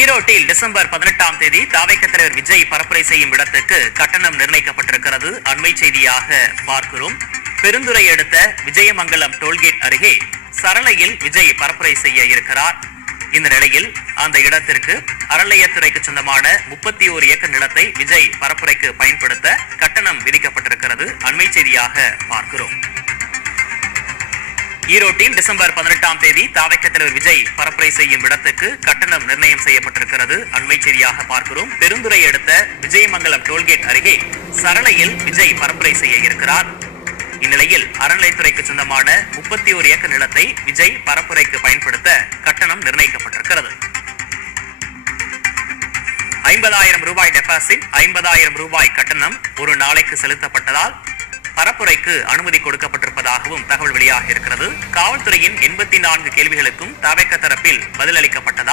ஈரோட்டில் டிசம்பர் 18ஆம் தேதி தாவேக தலைவர் விஜய் பரப்புரை செய்யும் இடத்துக்கு கட்டணம் நிர்ணயிக்கப்பட்டிருக்கிறது. அண்மை செய்தியாக பார்க்கிறோம். பெருந்துறை அடுத்த விஜயமங்கலம் டோல்கேட் அருகே சரளையில் விஜய் பரப்புரை செய்ய இருக்கிறார். இந்த நிலையில் அந்த இடத்திற்கு அறநிலையத்துறைக்கு சொந்தமான 31 ஏக்கர் நிலத்தை விஜய் பரப்புரைக்கு பயன்படுத்த கட்டணம் விதிக்கப்பட்டிருக்கிறது. அண்மை செய்தியாக பார்க்கிறோம். ஈரோட்டில் டிசம்பர் 18ஆம் தேதி தாவேக தலைவர் விஜய் பரப்புரை செய்யும் இடத்துக்கு கட்டணம் நிர்ணயம் செய்யப்பட்டிருக்கிறது. அண்மை செய்தியாக பார்க்கிறோம். பெருந்துறை அடுத்த விஜயமங்கலம் டோல்கேட் அருகே சரளையில் விஜய் பரப்புரை செய்ய இருக்கிறார். இந்நிலையில் அறநிலையத்துறைக்கு சொந்தமான 31 ஏக்கர் நிலத்தை விஜய் பரப்புரைக்கு பயன்படுத்த கட்டணம் நிர்ணயிக்கப்பட்டிருக்கிறது. 50,000 ரூபாய் டெபாசிட், 50,000 ரூபாய் கட்டணம் ஒரு நாளைக்கு செலுத்தப்பட்டதால் பரப்புரைக்கு அனுமதி கொடுக்கப்பட்டிருப்பதாகவும் தகவல் வெளியாக இருக்கிறது. காவல்துறையின் 84 கேள்விகளுக்கும் தாவேக தரப்பில் பதிலளிக்கப்பட்டதால்